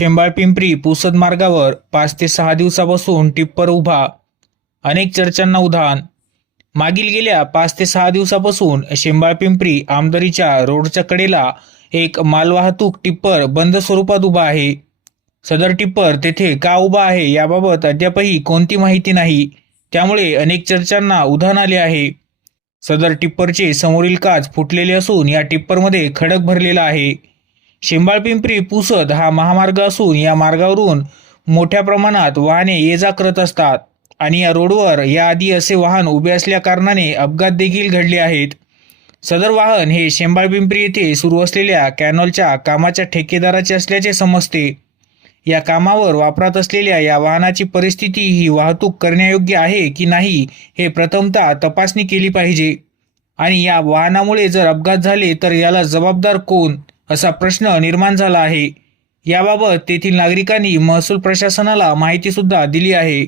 शेंबाळपिंपरी पुसद मार्गावर 5 ते 6 दिवसापासून टिप्पर उभा. अनेक चर्चांना उधाण. मागील गेल्या 5 ते 6 दिवसापासून शेंबाळपिंपरी आमदरीच्या रोडच्या कडेला एक मालवाहतूक टिप्पर बंद स्वरूपात उभा आहे. सदर टिप्पर तेथे का उभा आहे याबाबत अद्यापही कोणती माहिती नाही. त्यामुळे अनेक चर्चांना उधाण आले आहे. सदर टिप्परचे समोरील काच फुटलेले असून या टिप्परमध्ये खडक भरलेला आहे. शेंबाळपिंपरी पुसद हा महामार्ग असून या मार्गावरून मोठ्या प्रमाणात वाहने ये जा करत असतात आणि या रोडवर याआधी असे वाहन उभे असल्या कारणाने अपघात देखील घडले आहेत. सदर वाहन हे शेंबाळपिंपरी येथे सुरू असलेल्या कॅनॉलच्या कामाच्या ठेकेदाराचे असल्याचे समजते. या कामावर वापरात असलेल्या या वाहनाची परिस्थिती ही वाहतूक करण्यायोग्य आहे की नाही हे प्रथमतः तपासणी केली पाहिजे आणि या वाहनामुळे जर अपघात झाले तर याला जबाबदार कोण असा प्रश्न निर्माण झाला आहे. याबाबत तेथील नागरिकांनी महसूल प्रशासनाला माहिती सुद्धा दिली आहे.